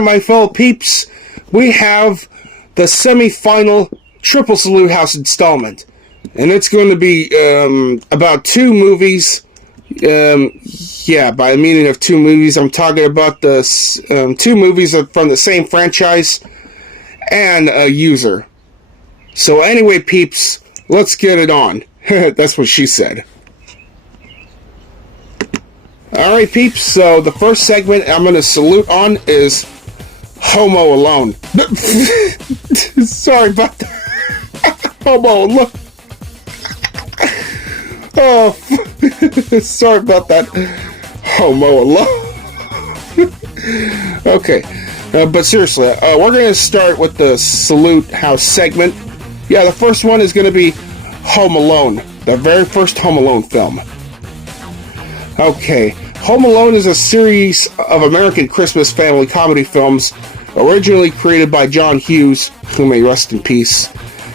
Alright, my fellow peeps, we have the semi-final Triple Salute House installment. And it's going to be about two movies. By the meaning of two movies, I'm talking about the two movies from the same franchise and a user. So anyway, peeps, let's get it on. That's what she said. Alright, peeps, so the first segment I'm going to salute on is Homo Alone. Sorry about that. Homo Alone. Oh, sorry about that. Homo Alone. Okay, but seriously, we're going to start with the Salute House segment. Yeah, the first one is going to be Home Alone, the very first Home Alone film. Okay, Home Alone is a series of American Christmas family comedy films originally created by John Hughes, who may rest in peace,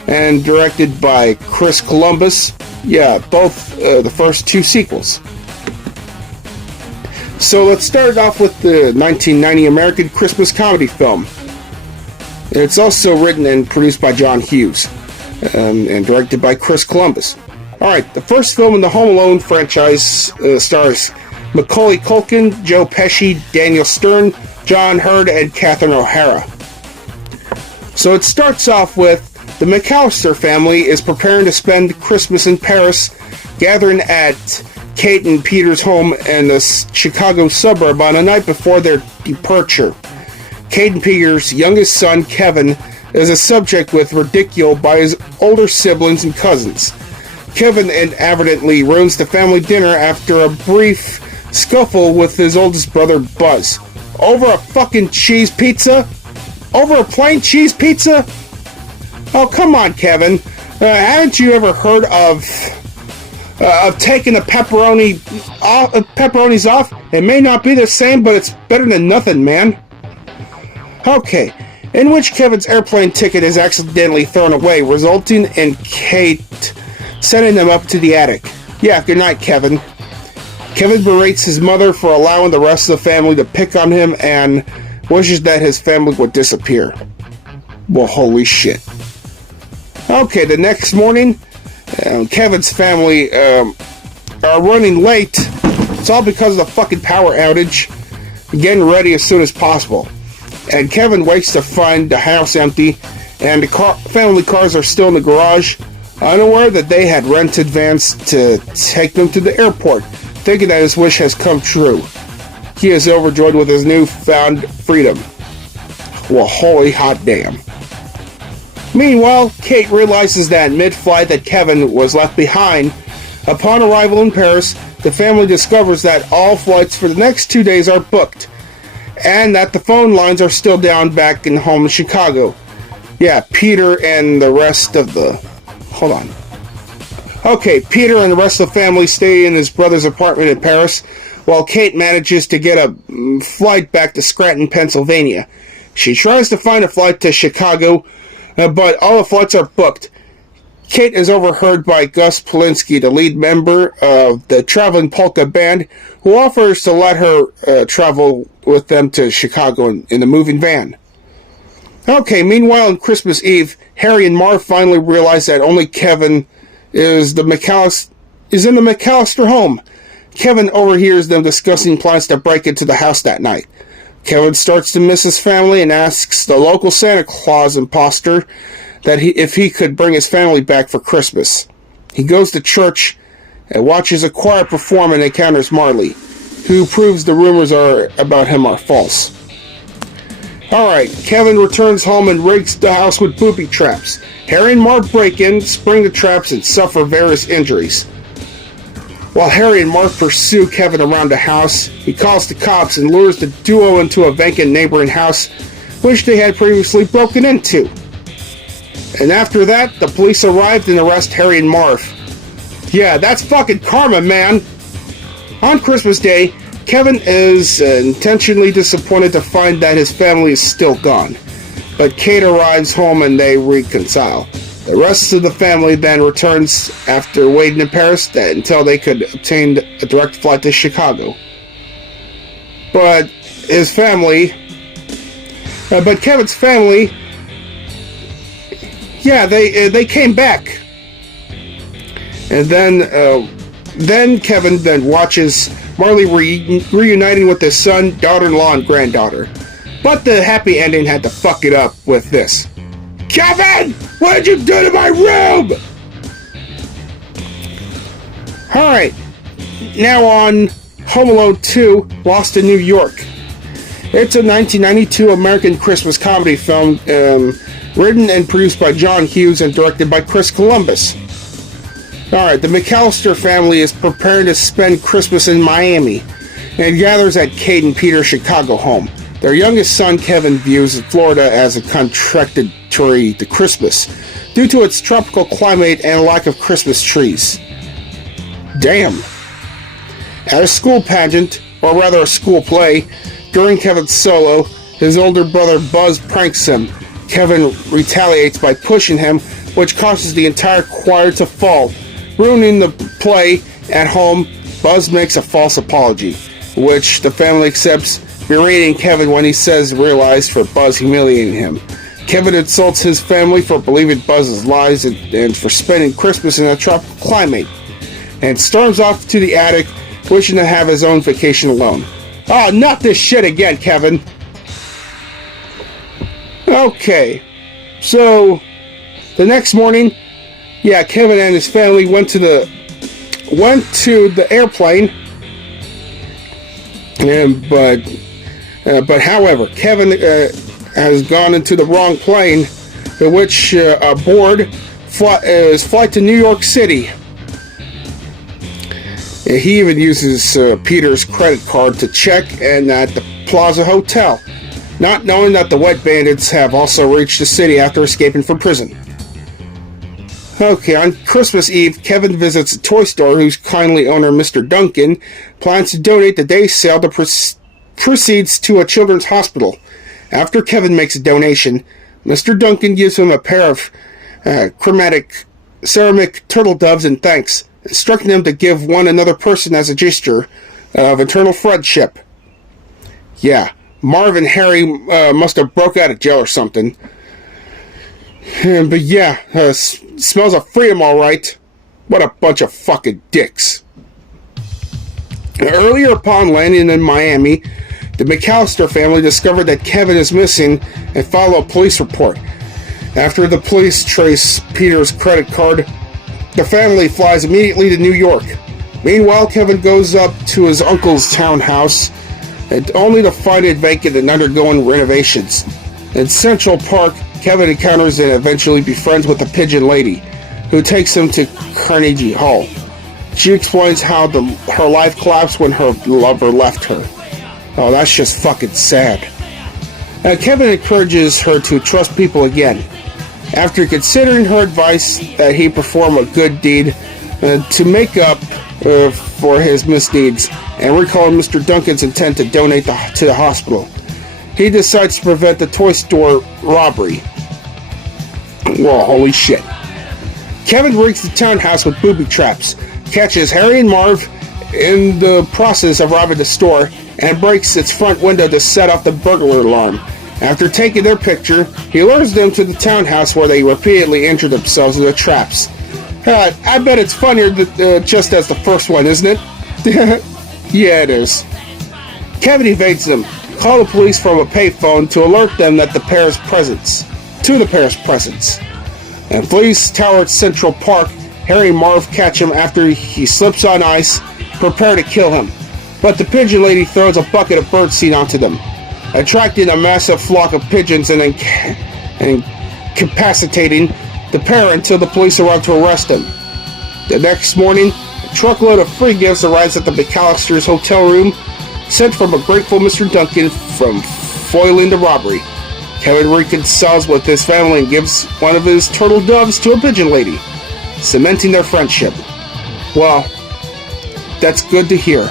and directed by Chris Columbus. Yeah, both the first two sequels. So let's start off with the 1990 American Christmas comedy film. It's also written and produced by John Hughes, and directed by Chris Columbus. Alright, the first film in the Home Alone franchise stars Macaulay Culkin, Joe Pesci, Daniel Stern, John Hurd, and Catherine O'Hara. So it starts off with the McAllister family is preparing to spend Christmas in Paris, gathering at Kate and Peter's home in the Chicago suburb on the night before their departure. Kate and Peter's youngest son, Kevin, is a subject with ridicule by his older siblings and cousins. Kevin inadvertently ruins the family dinner after a brief scuffle with his oldest brother, Buzz. Over a fucking cheese pizza? Over a plain cheese pizza? Oh, come on, Kevin. Haven't you ever heard of taking the pepperonis off? It may not be the same, but it's better than nothing, man. Okay, in which Kevin's airplane ticket is accidentally thrown away, resulting in Kate sending them up to the attic. Yeah, good night, Kevin. Kevin berates his mother for allowing the rest of the family to pick on him and wishes that his family would disappear. Well, holy shit. Okay, the next morning, Kevin's family are running late. It's all because of the fucking power outage. Getting ready as soon as possible. And Kevin wakes to find the house empty, and the family cars are still in the garage, unaware that they had rented vans to take them to the airport, thinking that his wish has come true. He is overjoyed with his newfound freedom. Well, holy hot damn. Meanwhile, Kate realizes that mid-flight that Kevin was left behind. Upon arrival in Paris, the family discovers that all flights for the next 2 days are booked, and that the phone lines are still down back in home in Chicago. Yeah, Peter and the rest of the... Hold on. Okay, Peter and the rest of the family stay in his brother's apartment in Paris, while Kate manages to get a flight back to Scranton, Pennsylvania. She tries to find a flight to Chicago, but all the flights are booked. Kate is overheard by Gus Polinski, the lead member of the Traveling Polka Band, who offers to let her travel with them to Chicago in the moving van. Okay, meanwhile on Christmas Eve, Harry and Marv finally realize that only Kevin is in the McAllister home. Kevin overhears them discussing plans to break into the house that night. Kevin starts to miss his family and asks the local Santa Claus imposter that if he could bring his family back for Christmas. He goes to church and watches a choir perform and encounters Marley, who proves the rumors about him are false. Alright, Kevin returns home and rigs the house with booby traps. Harry and Marv break in, spring the traps, and suffer various injuries. While Harry and Marv pursue Kevin around the house, he calls the cops and lures the duo into a vacant neighboring house, which they had previously broken into. And after that, the police arrived and arrest Harry and Marv. Yeah, that's fucking karma, man! On Christmas Day, Kevin is intentionally disappointed to find that his family is still gone. But Kate arrives home and they reconcile. The rest of the family then returns after waiting in Paris until they could obtain a direct flight to Chicago. But his family But Kevin's family, yeah, they came back. And then Kevin then watches Marley reuniting with his son, daughter-in-law, and granddaughter. But the happy ending had to fuck it up with this. Kevin! What did you do to my room? Alright. Now on Home Alone 2, Lost in New York. It's a 1992 American Christmas comedy film written and produced by John Hughes and directed by Chris Columbus. Alright, the McAllister family is preparing to spend Christmas in Miami and gathers at Kate and Peter's Chicago home. Their youngest son, Kevin, views Florida as a contradictory to Christmas due to its tropical climate and lack of Christmas trees. Damn. At a school pageant, or rather a school play, during Kevin's solo, his older brother Buzz pranks him. Kevin retaliates by pushing him, which causes the entire choir to fall. Ruining the play at home, Buzz makes a false apology, which the family accepts, berating Kevin when he says realized for Buzz humiliating him. Kevin insults his family for believing Buzz's lies and for spending Christmas in a tropical climate, and storms off to the attic, wishing to have his own vacation alone. Oh, not this shit again, Kevin! Okay, so the next morning, yeah, Kevin and his family went to the airplane, but however, Kevin has gone into the wrong plane, which aboard is flight to New York City. He even uses Peter's credit card to check in at the Plaza Hotel, not knowing that the wet bandits have also reached the city after escaping from prison. Okay, on Christmas Eve, Kevin visits a toy store whose kindly owner, Mr. Duncan, plans to donate the day's sale to proceeds to a children's hospital. After Kevin makes a donation, Mr. Duncan gives him a pair of ceramic turtle doves in thanks, instructing them to give one another person as a gesture of eternal friendship. Yeah, Marv and Harry must have broke out of jail or something. But yeah, smells of freedom alright. What a bunch of fucking dicks. Earlier upon landing in Miami, the McAllister family discovered that Kevin is missing and filed a police report. After the police trace Peter's credit card, the family flies immediately to New York. Meanwhile, Kevin goes up to his uncle's townhouse, and only to find it vacant and undergoing renovations. In Central Park, Kevin encounters and eventually befriends with a pigeon lady, who takes him to Carnegie Hall. She explains how her life collapsed when her lover left her. Oh, that's just fucking sad. Kevin encourages her to trust people again. After considering her advice that he perform a good deed to make up for his misdeeds, and recalling Mr. Duncan's intent to donate to the hospital, he decides to prevent the toy store robbery. Whoa, holy shit. Kevin rigs the townhouse with booby traps, catches Harry and Marv in the process of robbing the store, and breaks its front window to set off the burglar alarm. After taking their picture, he lures them to the townhouse where they repeatedly injure themselves with the traps. I bet it's funnier just as the first one, isn't it? Yeah, it is. Kevin evades them, call the police from a payphone to alert them that the pair's presence. And flees towards Central Park. Harry and Marv catch him after he slips on ice, prepare to kill him. But the pigeon lady throws a bucket of birdseed onto them, attracting a massive flock of pigeons and incapacitating the pair until the police arrive to arrest them. The next morning, a truckload of free gifts arrives at the McAllister's hotel room, sent from a grateful Mr. Duncan from foiling the robbery. Kevin reconciles with his family and gives one of his turtle doves to a pigeon lady, cementing their friendship. Well, that's good to hear.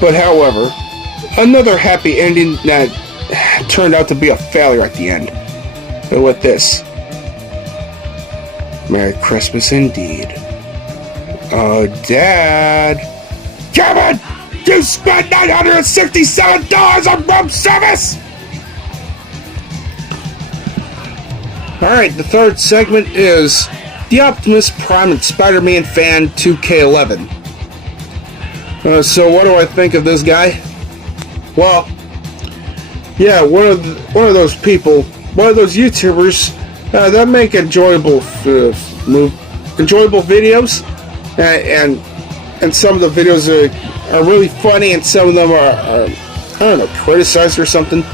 But however, another happy ending that turned out to be a failure at the end. But with this, Merry Christmas indeed. Oh, Dad. Kevin! You spent $967 on room service! Alright, the third segment is the Optimus Prime and Spider-Man fan 2K11. So what do I think of this guy? Well, yeah, one of those people, one of those YouTubers that make enjoyable videos, and some of the videos are really funny, and some of them are I don't know, criticized or something.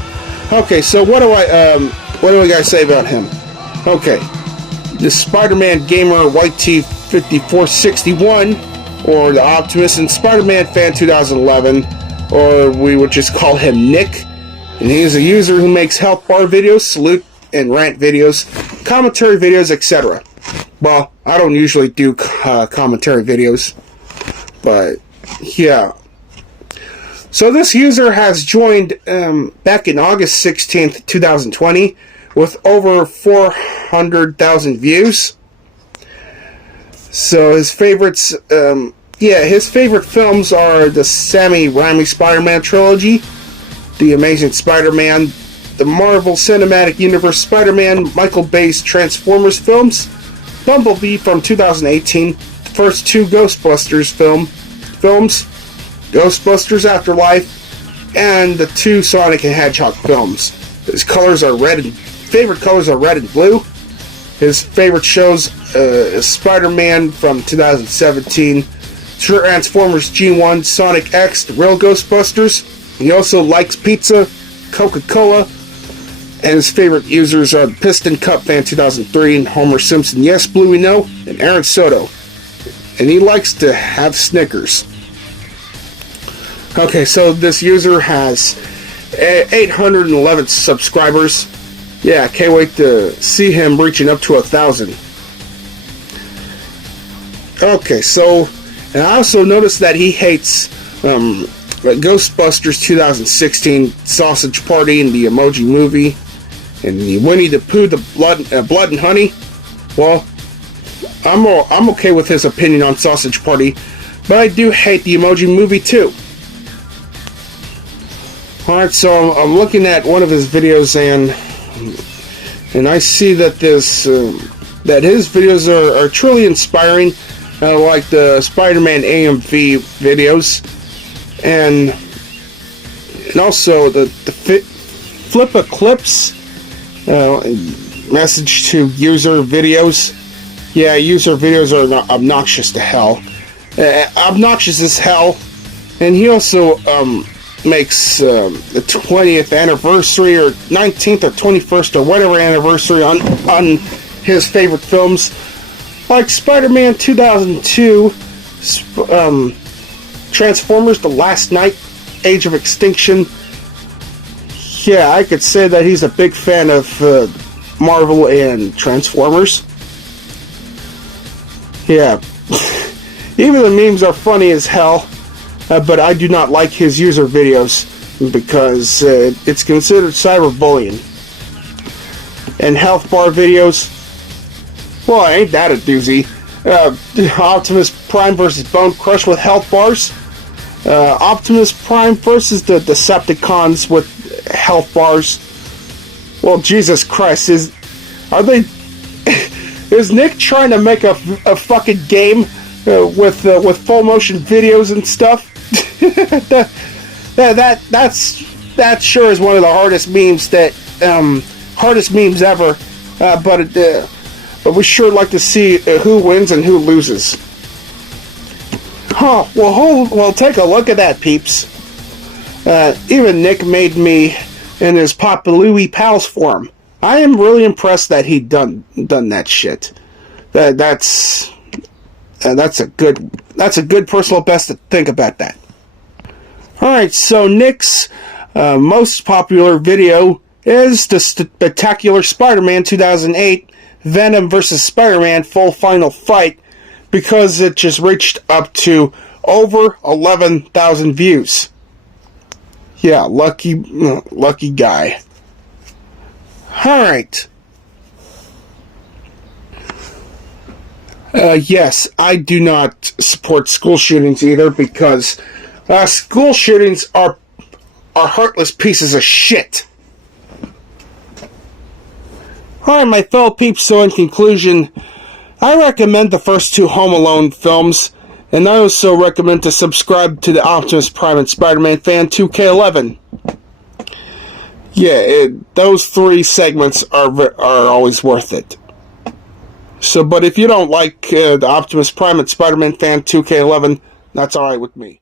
Okay, so what do I gotta say about him? Okay, the Spider-Man Gamer YT5461, or the Optimus and Spider-Man Fan 2011, or we would just call him Nick, and he is a user who makes health bar videos, salute and rant videos, commentary videos, etc. Well, I don't usually do commentary videos, but yeah. So this user has joined back in August 16th, 2020, with over 400,000 views. So his favorites, his favorite films are the Sammy Raimi Spider-Man trilogy, The Amazing Spider-Man, the Marvel Cinematic Universe Spider-Man, Michael Bay's Transformers films, Bumblebee from 2018, the first two Ghostbusters films, Ghostbusters Afterlife, and the two Sonic and Hedgehog films. His favorite colors are red and blue. His favorite shows is Spider-Man from 2017, Transformers G1, Sonic X, The Real Ghostbusters. He also likes pizza, Coca-Cola, and his favorite users are Piston Cup Fan 2003 and Homer Simpson Yes Bluey No and Aaron Soto. And he likes to have Snickers. Okay, so this user has 811 subscribers. Yeah, I can't wait to see him reaching up to 1,000. Okay, so, and I also noticed that he hates Ghostbusters 2016, Sausage Party, and the Emoji Movie, and the Winnie the Pooh, the Blood and Honey. Well, I'm okay with his opinion on Sausage Party, but I do hate the Emoji Movie too. Alright, so I'm looking at one of his videos, and I see that that his videos are truly inspiring, like the Spider-Man AMV videos, and also the Flip Eclipse message to user videos. Yeah, user videos are obnoxious to hell. Obnoxious as hell. And he also makes the 20th anniversary or 19th or 21st or whatever anniversary on his favorite films, like Spider-Man 2002, Transformers The Last Night, Age of Extinction. Yeah, I could say that he's a big fan of Marvel and Transformers. Yeah. Even the memes are funny as hell, but I do not like his user videos because it's considered cyberbullying. And health bar videos, well, ain't that a doozy. Optimus Prime versus Bone Crush with health bars. Optimus Prime versus the Decepticons with health bars. Well, Jesus Christ, is Nick trying to make a fucking game with full motion videos and stuff? that sure is one of the hardest memes ever. But we sure like to see who wins and who loses. Huh? Well, take a look at that, peeps. Even Nick made me in his Papa Louie Pals forum. I am really impressed that he done that shit. That's a good personal best to think about that. All right, so Nick's most popular video is the Spectacular Spider-Man 2008 Venom vs. Spider-Man Full Final Fight, because it just reached up to over 11,000 views. Yeah, lucky guy. Alright. Yes, I do not support school shootings either, because school shootings are heartless pieces of shit. Alright, my fellow peeps, so in conclusion, I recommend the first two Home Alone films, and I also recommend to subscribe to the Optimus Prime and Spider-Man Fan 2K11. Yeah, those three segments are always worth it. So, but if you don't like the Optimus Prime and Spider-Man Fan 2K11, that's alright with me.